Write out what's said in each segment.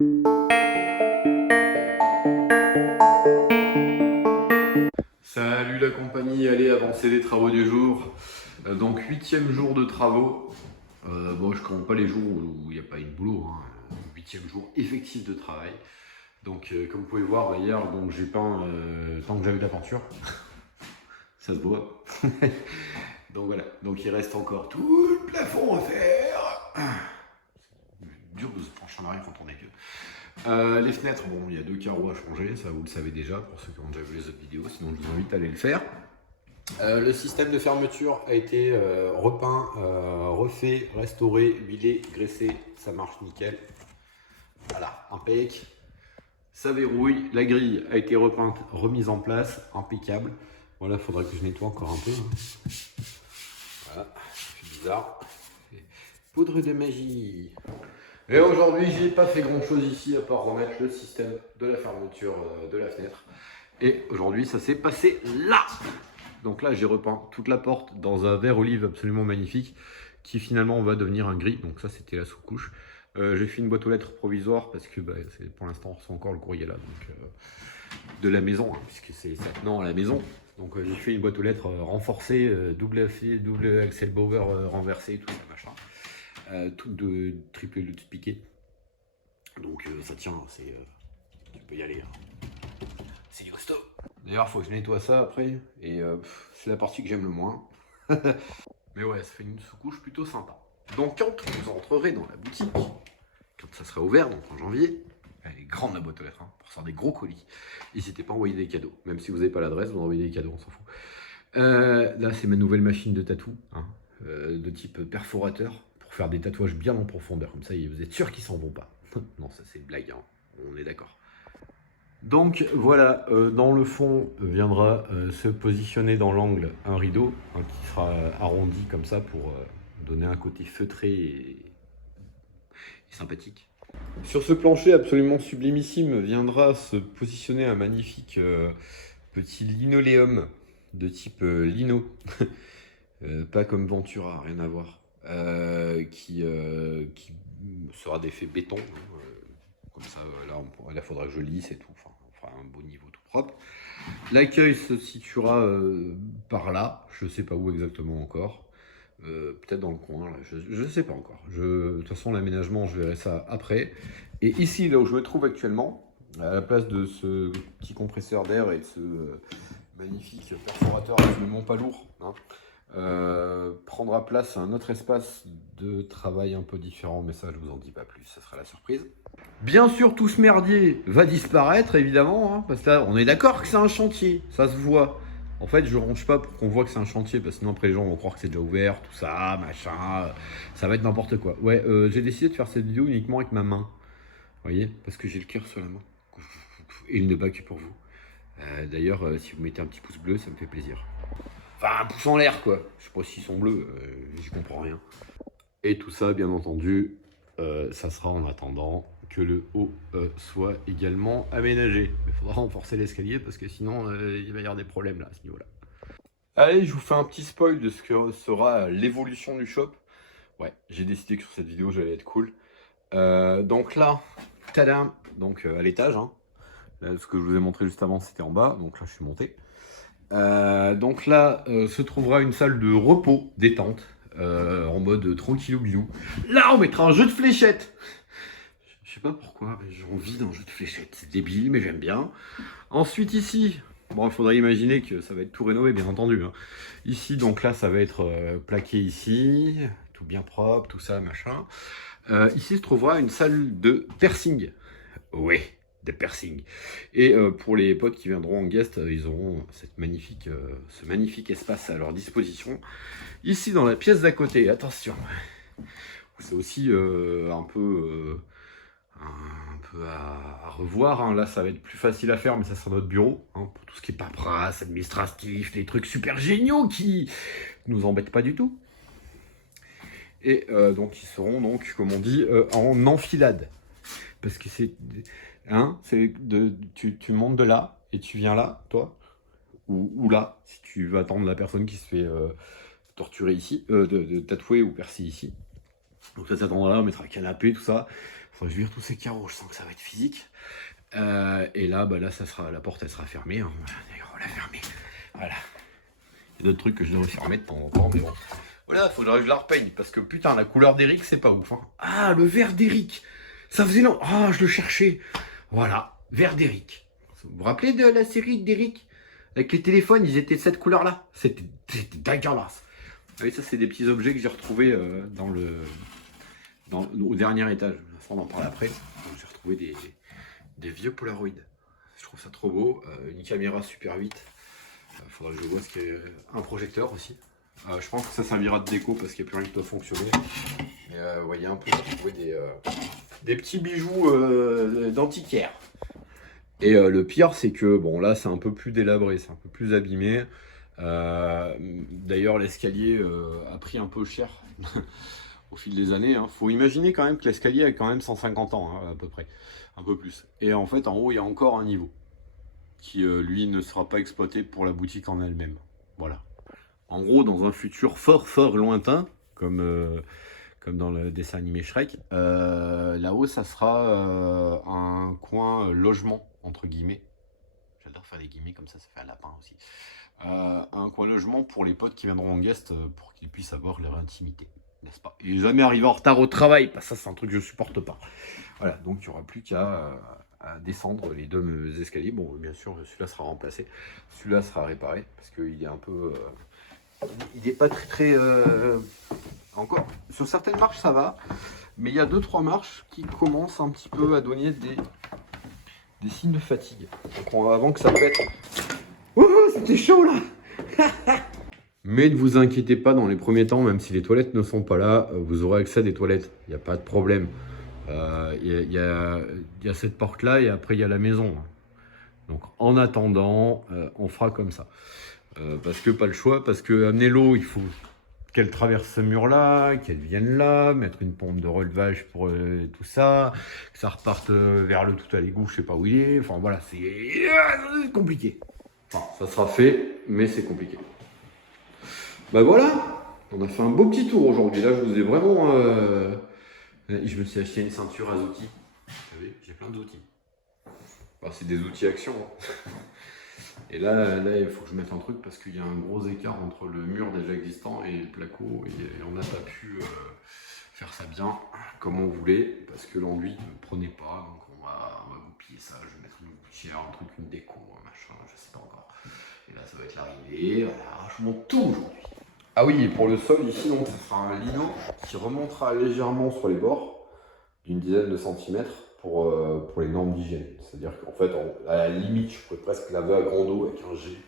Salut la compagnie, allez avancer les travaux du jour. Donc 8e jour de travaux. Bon, je compte pas les jours où il n'y a pas eu de boulot. 8e jour effectif de travail. Donc comme vous pouvez voir, hier donc j'ai peint tant que j'avais de la peinture. Ça se voit. Donc voilà, donc il reste encore tout le plafond à faire. C'est dur de se pencher en arrière quand on est vieux. Les fenêtres, bon, il y a 2 carreaux à changer, ça vous le savez déjà pour ceux qui ont déjà vu les autres vidéos, sinon je vous invite à aller le faire. Le système de fermeture a été repeint, refait, restauré, huilé, graissé, ça marche nickel. Voilà, impec. Ça verrouille, la grille a été repeinte, remise en place, impeccable. Voilà, il faudra que je nettoie encore un peu. Voilà, c'est bizarre. Poudre de magie. Et aujourd'hui, j'ai pas fait grand chose ici à part remettre le système de la fermeture de la fenêtre. Et aujourd'hui, ça s'est passé là. Donc là, j'ai repeint toute la porte dans un vert olive absolument magnifique qui finalement va devenir un gris. Donc ça, c'était la sous-couche. J'ai fait une boîte aux lettres provisoire parce que pour l'instant, on reçoit encore le courrier là. Donc, de la maison, puisque c'est maintenant à la maison. Donc j'ai fait une boîte aux lettres renforcée, double axel bower renversé, tout ça machin. Tout de triple lutte piqué. Donc ça tient, tu peux y aller. C'est du costaud. D'ailleurs, il faut que je nettoie ça après. Et c'est la partie que j'aime le moins. Mais ouais, ça fait une sous-couche plutôt sympa. Donc quand vous entrerez dans la boutique, quand ça sera ouvert, donc en janvier, elle est grande la boîte aux lettres, pour faire des gros colis. N'hésitez pas à envoyer des cadeaux. Même si vous n'avez pas l'adresse, vous envoyez des cadeaux, on s'en fout. Là, c'est ma nouvelle machine de tatou, de type perforateur, pour faire des tatouages bien en profondeur. Comme ça, vous êtes sûr qu'ils s'en vont pas. Non, ça c'est une blague, on est d'accord. Donc voilà, dans le fond viendra se positionner dans l'angle un rideau qui sera arrondi comme ça pour donner un côté feutré et sympathique. Sur ce plancher absolument sublimissime viendra se positionner un magnifique petit linoléum de type lino, pas comme Ventura, rien à voir, qui sera d'effet béton. Comme ça, là, il faudra que je lisse et tout. Enfin, on fera un beau niveau tout propre. L'accueil se situera par là. Je ne sais pas où exactement encore. Peut-être dans le coin. Là. Je ne sais pas encore. De toute façon, l'aménagement, je verrai ça après. Et ici, là où je me trouve actuellement, à la place de ce petit compresseur d'air et de ce magnifique perforateur absolument pas lourd, prendra place un autre espace de travail un peu différent, mais ça je vous en dis pas plus, ça sera la surprise. Bien sûr, tout ce merdier va disparaître évidemment, parce que là on est d'accord que c'est un chantier, ça se voit. En fait, je range pas pour qu'on voit que c'est un chantier, parce que sinon après les gens vont croire que c'est déjà ouvert, tout ça, machin, ça va être n'importe quoi. Ouais, j'ai décidé de faire cette vidéo uniquement avec ma main, vous voyez, parce que j'ai le cœur sur la main, et il ne bat que pour vous. D'ailleurs, si vous mettez un petit pouce bleu, ça me fait plaisir. Enfin, un pouce en l'air, quoi. Je sais pas s'ils sont bleus, j'y comprends rien. Et tout ça, bien entendu, ça sera en attendant que le haut soit également aménagé. Il faudra renforcer l'escalier parce que sinon, il va y avoir des problèmes là, à ce niveau-là. Allez, je vous fais un petit spoil de ce que sera l'évolution du shop. Ouais, j'ai décidé que sur cette vidéo, j'allais être cool. Donc là, tadam, donc à l'étage. Là, ce que je vous ai montré juste avant, c'était en bas. Donc là, je suis monté. Donc là se trouvera une salle de repos détente en mode tranquillou bilou. Là on mettra un jeu de fléchettes. Je sais pas pourquoi, mais j'ai envie d'un jeu de fléchettes. C'est débile mais j'aime bien. Ensuite ici, bon il faudrait imaginer que ça va être tout rénové bien entendu. Ici donc là ça va être plaqué ici, tout bien propre, tout ça machin. Ici se trouvera une salle de piercing. Ouais. De piercing. Et pour les potes qui viendront en guest, ils auront ce magnifique espace à leur disposition. Ici, dans la pièce d'à côté, attention, c'est aussi un peu à revoir. Là, ça va être plus facile à faire, mais ça sera notre bureau. Pour tout ce qui est paperasse, administratif, des trucs super géniaux qui nous embêtent pas du tout. Et donc, ils seront donc, comme on dit, en enfilade. Parce que c'est... tu montes de là et tu viens là, toi, ou là, si tu veux attendre la personne qui se fait torturer ici, de tatouer ou percer ici. Donc ça s'attendra là, on mettra un canapé, tout ça. Faut que je vire tous ces carreaux, je sens que ça va être physique. Et là, bah là, ça sera, la porte elle sera fermée. Hein. D'ailleurs, on l'a fermée. Voilà. Il y a d'autres trucs que je devrais fermer de temps en temps, mais bon. Voilà, faudrait que je la repeigne, parce que putain, la couleur d'Eric, c'est pas ouf. Hein. Ah, le vert d'Eric. Ça faisait long. Ah, je le cherchais. Voilà, vert d'Eric. Vous vous rappelez de la série d'Eric? Avec les téléphones, ils étaient de cette couleur-là. C'était dégueulasse. Oui, ça, c'est des petits objets que j'ai retrouvés au dernier étage. On en parle après. J'ai retrouvé des vieux Polaroid. Je trouve ça trop beau. Une caméra Super 8. Faudra que je vois ce qu'il y a. Un projecteur aussi. Je pense que ça servira de déco parce qu'il n'y a plus rien qui doit fonctionner. Mais voyez un peu, j'ai trouvé des petits bijoux d'antiquaire. Et le pire, c'est que bon, là, c'est un peu plus délabré, c'est un peu plus abîmé. D'ailleurs, l'escalier a pris un peu cher au fil des années. Hein. Faut imaginer quand même que l'escalier a quand même 150 ans, hein, à peu près, un peu plus. Et en fait, en haut, il y a encore un niveau qui, lui, ne sera pas exploité pour la boutique en elle-même. Voilà. En gros, dans un futur fort lointain, comme dans le dessin animé Shrek, là-haut, ça sera un coin logement, entre guillemets. J'adore faire des guillemets, comme ça fait un lapin aussi. Un coin logement pour les potes qui viendront en guest, pour qu'ils puissent avoir leur intimité, n'est-ce pas? Et jamais arriver en retard au travail, parce que ça, c'est un truc que je supporte pas. Voilà, donc il n'y aura plus qu'à descendre les deux escaliers. Bon, bien sûr, celui-là sera remplacé. Celui-là sera réparé, parce qu'il est un peu... il n'est pas très encore. Sur certaines marches, ça va. Mais il y a 2-3 marches qui commencent un petit peu à donner des signes de fatigue. Donc avant que ça pète... Ouh, c'était chaud là. Mais ne vous inquiétez pas, dans les premiers temps, même si les toilettes ne sont pas là, vous aurez accès à des toilettes. Il n'y a pas de problème. Il y a cette porte-là et après il y a la maison. Donc en attendant, on fera comme ça. Parce que pas le choix, parce que amener l'eau, il faut qu'elle traverse ce mur-là, qu'elle vienne là, mettre une pompe de relevage pour tout ça, que ça reparte vers le tout à l'égout, je sais pas où il est. Enfin voilà, c'est compliqué. Enfin, ça sera fait, mais c'est compliqué. Bah voilà, on a fait un beau petit tour aujourd'hui. Là, je vous ai vraiment... Je me suis acheté une ceinture à outils. Vous savez, j'ai plein d'outils. Bah, c'est des outils action. Hein. Et là, il faut que je mette un truc parce qu'il y a un gros écart entre le mur déjà existant et le placo. Et on n'a pas pu faire ça bien comme on voulait parce que l'enduit ne prenait pas. Donc on va goupiller ça. Je vais mettre une gouttière, un truc, une déco, un machin, je sais pas encore. Et là, ça va être l'arrivée. Voilà, je monte tout aujourd'hui. Ah oui, et pour le sol, ici, donc, ça sera un lino qui remontera légèrement sur les bords d'une dizaine de centimètres pour les normes d'hygiène. C'est-à-dire qu'en fait, à la limite, je pourrais presque laver à grande eau avec un jet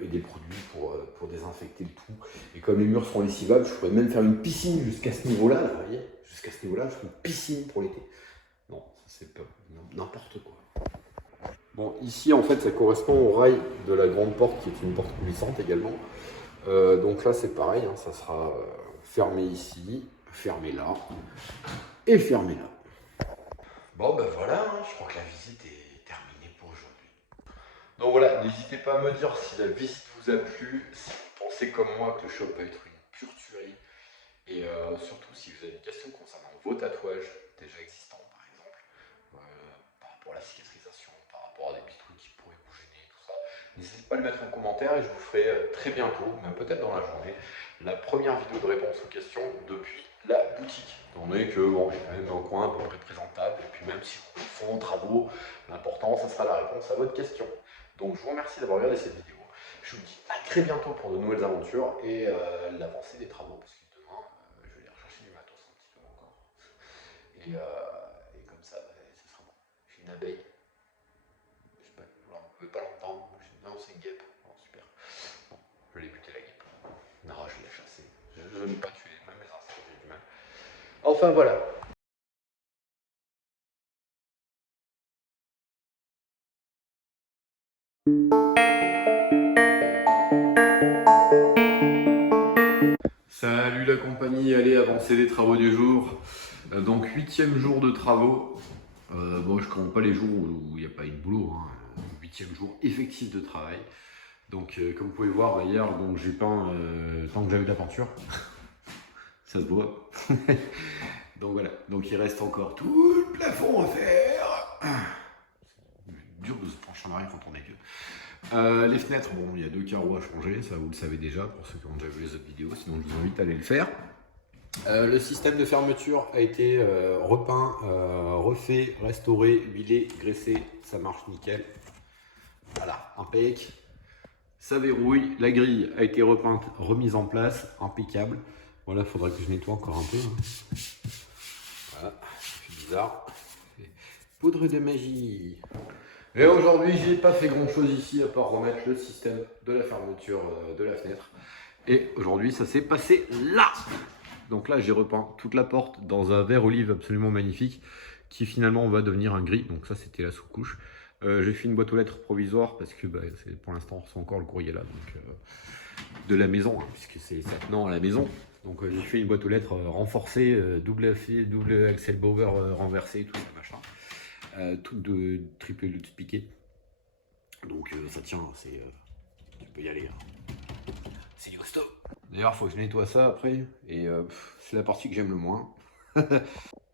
et des produits pour désinfecter le tout. Et comme les murs sont lessivables, je pourrais même faire une piscine jusqu'à ce niveau-là, vous voyez, jusqu'à ce niveau-là, je fais une piscine pour l'été. Non, ça c'est pas n'importe quoi. Bon, ici, en fait, ça correspond au rail de la grande porte, qui est une porte glissante également. Donc là, c'est pareil, hein, ça sera fermé ici, fermé là et fermé là. Bon ben voilà, hein, je crois que la visite est terminée pour aujourd'hui. Donc voilà, n'hésitez pas à me dire si la visite vous a plu, si vous pensez comme moi que le shop va être une pure tuerie, et surtout si vous avez des questions concernant vos tatouages déjà existants par exemple, par rapport à la cicatrisation, par rapport à des petits trucs qui pourraient vous gêner, tout ça, n'hésitez pas à le mettre en commentaire et je vous ferai très bientôt, même peut-être dans la journée, la première vidéo de réponse aux questions depuis la boutique. Étant donné que bon, j'ai quand même un coin à peu près présentable, et puis même si vous faites en travaux, l'important, ce sera la réponse à votre question. Donc je vous remercie d'avoir regardé cette vidéo. Je vous dis à très bientôt pour de nouvelles aventures et l'avancée des travaux, parce que demain, je vais aller rechercher du matos un petit peu encore. Et comme ça, ce sera bon. J'ai une abeille. Je sais pas, alors, on ne peut pas l'entendre. Non, c'est une guêpe. Bon, super. Bon, je l'ai buté la guêpe. Non, je l'ai chassée. Je n'ai pas tué, même mes insectes, j'ai du mal. Enfin voilà. Salut la compagnie, allez avancer les travaux du jour. Donc 8e jour de travaux. Bon, je compte pas les jours où il n'y a pas eu de boulot. Hein. 8e jour effectif de travail. Donc comme vous pouvez voir hier, donc j'ai peint tant que j'avais de la peinture. Ça se voit. Donc voilà, donc il reste encore tout le plafond à faire. Dur de se pencher en arrière quand on est vieux. Les fenêtres, bon, il y a 2 carreaux à changer, ça vous le savez déjà pour ceux qui ont déjà vu les autres vidéos, sinon je vous invite à aller le faire. Le système de fermeture a été repeint, refait, restauré, huilé, graissé, ça marche nickel. Voilà, impec. Ça verrouille, la grille a été repeinte, remise en place, impeccable. Voilà, il faudra que je nettoie encore un peu. Voilà, c'est bizarre. Poudre de magie. Et aujourd'hui, j'ai pas fait grand chose ici à part remettre le système de la fermeture de la fenêtre. Et aujourd'hui, ça s'est passé là. Donc là, j'ai repeint toute la porte dans un vert olive absolument magnifique qui finalement va devenir un gris. Donc ça, c'était la sous-couche. J'ai fait une boîte aux lettres provisoire parce que pour l'instant, on reçoit encore le courrier là. Donc, de la maison, hein, puisque c'est maintenant à la maison. Donc j'ai fait une boîte aux lettres renforcée, double Axel Bauer renversé, tout ça machin. Tout de triple lutte piqué. Donc ça tient, tu peux y aller. Hein. C'est du costaud. D'ailleurs, il faut que je nettoie ça après. Et c'est la partie que j'aime le moins.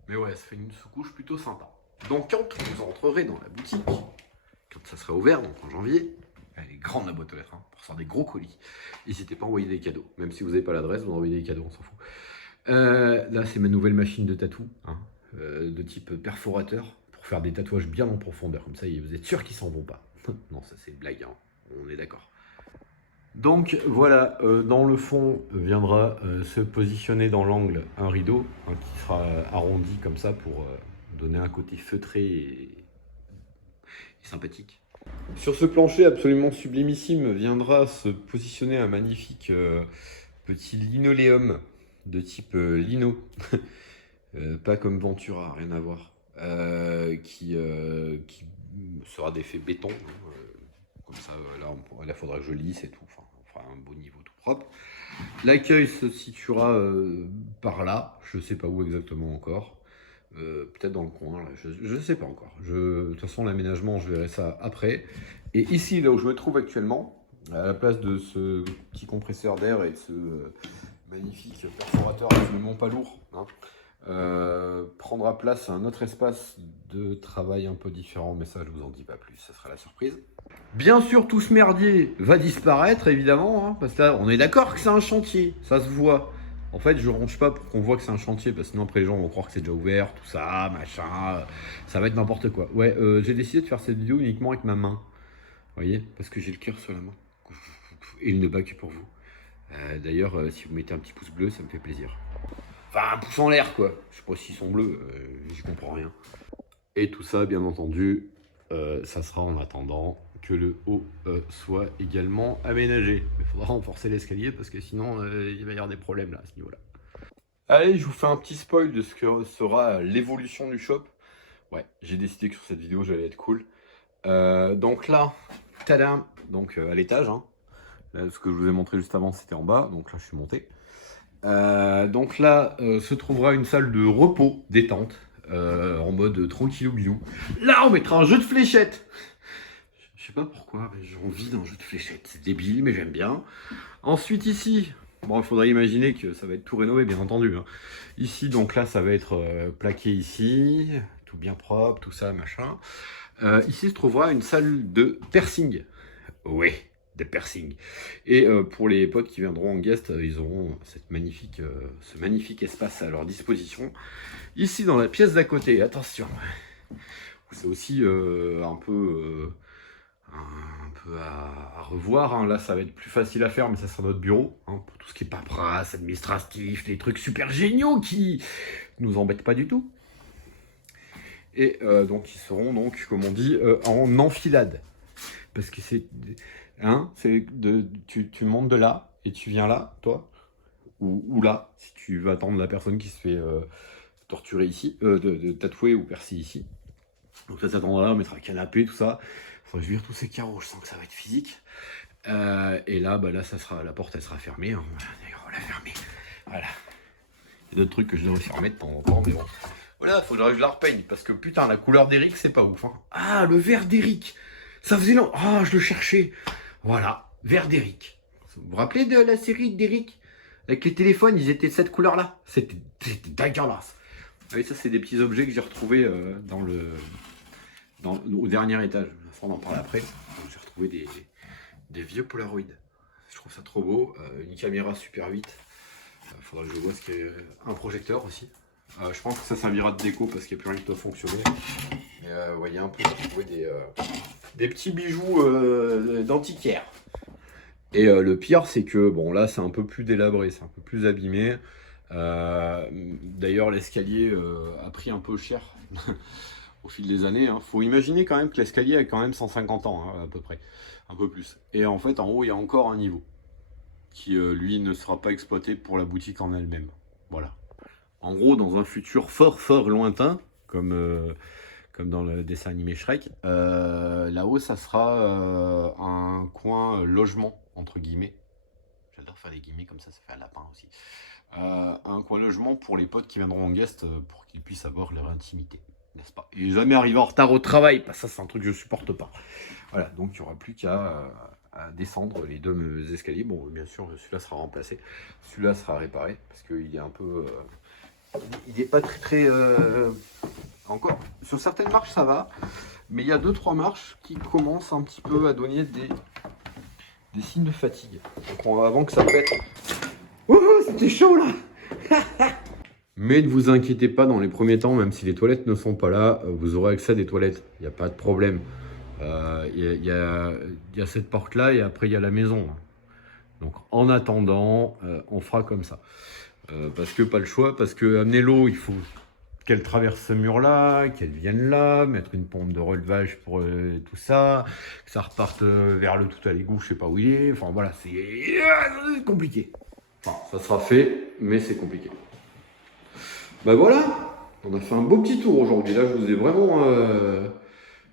Mais ouais, ça fait une sous-couche plutôt sympa. Donc quand vous entrerez dans la boutique, quand ça sera ouvert, donc en janvier, elle est grande la boîte aux lettres, hein, pour faire des gros colis. N'hésitez pas à envoyer des cadeaux. Même si vous n'avez pas l'adresse, vous envoyez des cadeaux, on s'en fout. Là, c'est ma nouvelle machine de tatou, hein, de type perforateur, pour faire des tatouages bien en profondeur. Comme ça, vous êtes sûr qu'ils s'en vont pas. Non, ça c'est une blague, hein, on est d'accord. Donc voilà, dans le fond viendra se positionner dans l'angle un rideau, hein, qui sera arrondi comme ça pour donner un côté feutré et sympathique. Sur ce plancher absolument sublimissime viendra se positionner un magnifique petit linoléum de type lino, pas comme Ventura, rien à voir, qui sera d'effet béton, comme ça là il faudra que je lisse et tout, enfin on fera un beau niveau tout propre. L'accueil se situera par là, je sais pas où exactement encore. Peut-être dans le coin, là. Je ne sais pas encore. De toute façon, l'aménagement, je verrai ça après. Et ici, là où je me trouve actuellement, à la place de ce petit compresseur d'air et de ce magnifique perforateur absolument pas lourd, hein, prendra place un autre espace de travail un peu différent, mais ça, je vous en dis pas plus, ça sera la surprise. Bien sûr, tout ce merdier va disparaître, évidemment, hein, parce que là, on est d'accord que c'est un chantier, ça se voit. En fait, je ronge pas pour qu'on voit que c'est un chantier, parce que sinon après les gens vont croire que c'est déjà ouvert, tout ça, machin, ça va être n'importe quoi. Ouais, j'ai décidé de faire cette vidéo uniquement avec ma main, vous voyez, parce que j'ai le cœur sur la main, et il ne bat que pour vous. D'ailleurs, si vous mettez un petit pouce bleu, ça me fait plaisir. Enfin, un pouce en l'air, quoi. Je sais pas s'ils sont bleus, j'y comprends rien. Et tout ça, bien entendu, ça sera en attendant que le haut soit également aménagé. Il faudra renforcer l'escalier parce que sinon il va y avoir des problèmes là à ce niveau-là. Allez, je vous fais un petit spoil de ce que sera l'évolution du shop. Ouais, j'ai décidé que sur cette vidéo j'allais être cool. Donc là, tadam, donc à l'étage. Hein. Là, ce que je vous ai montré juste avant, c'était en bas. Donc là, je suis monté. Donc là, se trouvera une salle de repos, détente, en mode tranquillou bilou. Là, on mettra un jeu de fléchettes. Je sais pas pourquoi, mais j'ai envie d'un jeu de fléchettes. C'est débile, mais j'aime bien. Ensuite, ici, bon, il faudrait imaginer que ça va être tout rénové, bien entendu. Hein. Ici, donc là, ça va être plaqué ici, tout bien propre, tout ça, machin. Ici se trouvera une salle de piercing. Ouais, de piercing. Et pour les potes qui viendront en guest, ils auront ce magnifique espace à leur disposition. Ici, dans la pièce d'à côté, attention, c'est aussi un peu à revoir, hein. Là ça va être plus facile à faire, mais ça sera notre bureau, hein, pour tout ce qui est paperasse, administratif, des trucs super géniaux qui nous embêtent pas du tout. Et donc ils seront donc, comme on dit, en enfilade, parce que c'est, hein, tu montes de là et tu viens là, toi, ou là, si tu veux attendre la personne qui se fait torturer ici, de tatouer ou percer ici. Donc ça s'attendra là, on mettra le canapé, tout ça. Faudrait que je vire tous ces carreaux, je sens que ça va être physique. Et là, là, ça sera, la porte, elle sera fermée. Hein. D'ailleurs, on l'a fermée. Voilà. Il y a d'autres trucs que je devrais fermer de temps en temps, mais bon. Voilà, faut que je la repeigne, parce que putain, la couleur d'Eric, c'est pas ouf. Hein. Ah, le vert d'Eric. Ça faisait long. Ah, je le cherchais. Voilà, vert d'Eric. Vous vous rappelez de la série d'Eric? Avec les téléphones, ils étaient de cette couleur-là. C'était dégueulasse. Ah oui, ça c'est des petits objets que j'ai retrouvés au dernier étage. Ça, on en parle après. J'ai retrouvé des vieux Polaroid. Je trouve ça trop beau. Une caméra Super 8. Faudra que je vois ce qu'il y a. Un projecteur aussi. Je pense que ça servira de déco parce qu'il n'y a plus rien qui doit fonctionner. Mais vous voyez un peu, j'ai trouvé des petits bijoux d'antiquaire. Et le pire, c'est que bon, là, c'est un peu plus délabré, c'est un peu plus abîmé. D'ailleurs, l'escalier a pris un peu cher au fil des années. Faut imaginer quand même que l'escalier a quand même 150 ans, à peu près, un peu plus. Et en fait, en haut, il y a encore un niveau qui, lui, ne sera pas exploité pour la boutique en elle-même. Voilà. En gros, dans un futur fort, fort lointain, comme dans le dessin animé Shrek, là-haut, ça sera un coin logement, entre guillemets. J'adore faire des guillemets comme ça fait un lapin aussi. Un coin logement pour les potes qui viendront en guest pour qu'ils puissent avoir leur intimité, n'est-ce pas? Et jamais arriver en retard au travail, parce que ça c'est un truc que je supporte pas. Voilà, donc il n'y aura plus qu'à descendre les deux escaliers. Bon, bien sûr, celui-là sera remplacé, celui-là sera réparé, parce qu'il est un peu... il n'est pas très... encore, sur certaines marches ça va, mais il y a 2-3 marches qui commencent un petit peu à donner des signes de fatigue. Donc avant que ça pète... Ouh, c'était chaud là. Mais ne vous inquiétez pas, dans les premiers temps, même si les toilettes ne sont pas là, vous aurez accès à des toilettes. Il n'y a pas de problème. Il y a cette porte-là et après il y a la maison. Donc en attendant, on fera comme ça. Parce que pas le choix, parce que amener l'eau, il faut qu'elle traverse ce mur-là, qu'elle vienne là, mettre une pompe de relevage pour tout ça, que ça reparte vers le tout à l'égout, je sais pas où il est. Enfin voilà, c'est compliqué. Enfin, ça sera fait, mais c'est compliqué. Bah voilà, on a fait un beau petit tour aujourd'hui. Là, je vous ai vraiment...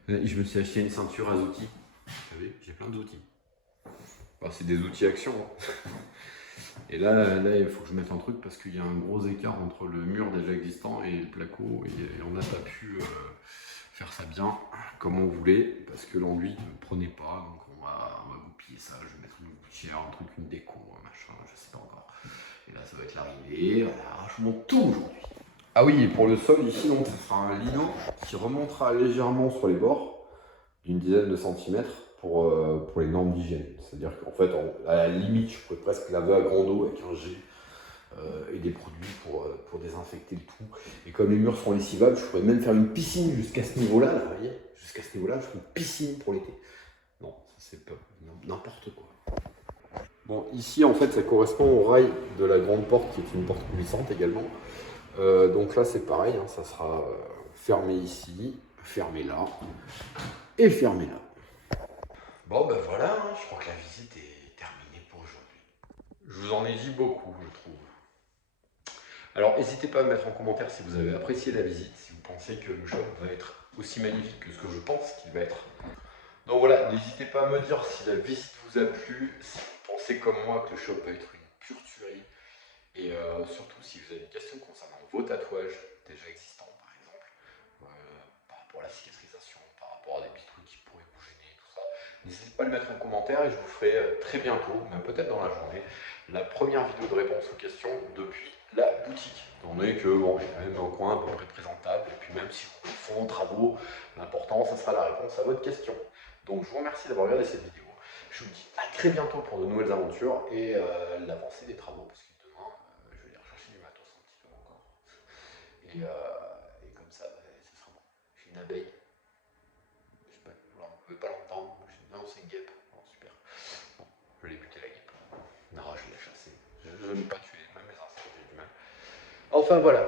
Je me suis acheté une ceinture à outils. Vous savez, j'ai plein d'outils. Enfin, c'est des outils action. Et là, il faut que je mette un truc parce qu'il y a un gros écart entre le mur déjà existant et le placo. Et on n'a pas pu faire ça bien comme on voulait parce que l'enduit ne prenait pas. Donc on va goupiller ça. Je vais mettre une gouttière, un truc, une déco, un machin, je sais pas encore. Et là, ça va être l'arrivée. Voilà, je monte tout aujourd'hui. Ah oui, et pour le sol, ici, donc, ce sera un lino qui remontera légèrement sur les bords d'une dizaine de centimètres pour les normes d'hygiène. C'est-à-dire qu'en fait, à la limite, je pourrais presque laver à grande eau avec un jet et des produits pour désinfecter le tout. Et comme les murs sont lessivables, je pourrais même faire une piscine jusqu'à ce niveau-là. Là, vous voyez, jusqu'à ce niveau-là, je fais une piscine pour l'été. Non, ça c'est pas n'importe quoi. Bon, ici, en fait, ça correspond au rail de la grande porte, qui est une porte glissante également. Donc là c'est pareil, ça sera fermé ici, fermé là et fermé là. Bon ben voilà, je crois que la visite est terminée pour aujourd'hui. Je vous en ai dit beaucoup, je trouve. Alors n'hésitez pas à me mettre en commentaire si vous avez apprécié la visite, si vous pensez que le shop va être aussi magnifique que ce que je pense qu'il va être. Donc voilà, n'hésitez pas à me dire si la visite vous a plu, si vous pensez comme moi que le shop va être une pure tuerie. Et surtout, si vous avez des questions concernant vos tatouages déjà existants, par exemple, par rapport à la cicatrisation, par rapport à des petits trucs qui pourraient vous gêner, tout ça, n'hésitez pas à le mettre en commentaire et je vous ferai très bientôt, même peut-être dans la journée, la première vidéo de réponse aux questions depuis la boutique. Étant donné que bon, j'ai quand même un coin à peu près présentable, et puis même si vous faites en travaux, l'important, ça sera la réponse à votre question. Donc je vous remercie d'avoir regardé cette vidéo. Je vous dis à très bientôt pour de nouvelles aventures et l'avancée des travaux. Parce que demain, je vais aller rechercher du matos un petit peu encore. Et comme ça, ça sera bon. J'ai une abeille. Je sais pas, alors, vous ne pouvez pas l'entendre. Non, c'est une guêpe. Bon, super. Bon, je vais aller buter la guêpe. Non, je vais la chasser. Je ne vais pas tuer, même mes insectes, j'ai du mal. Enfin voilà.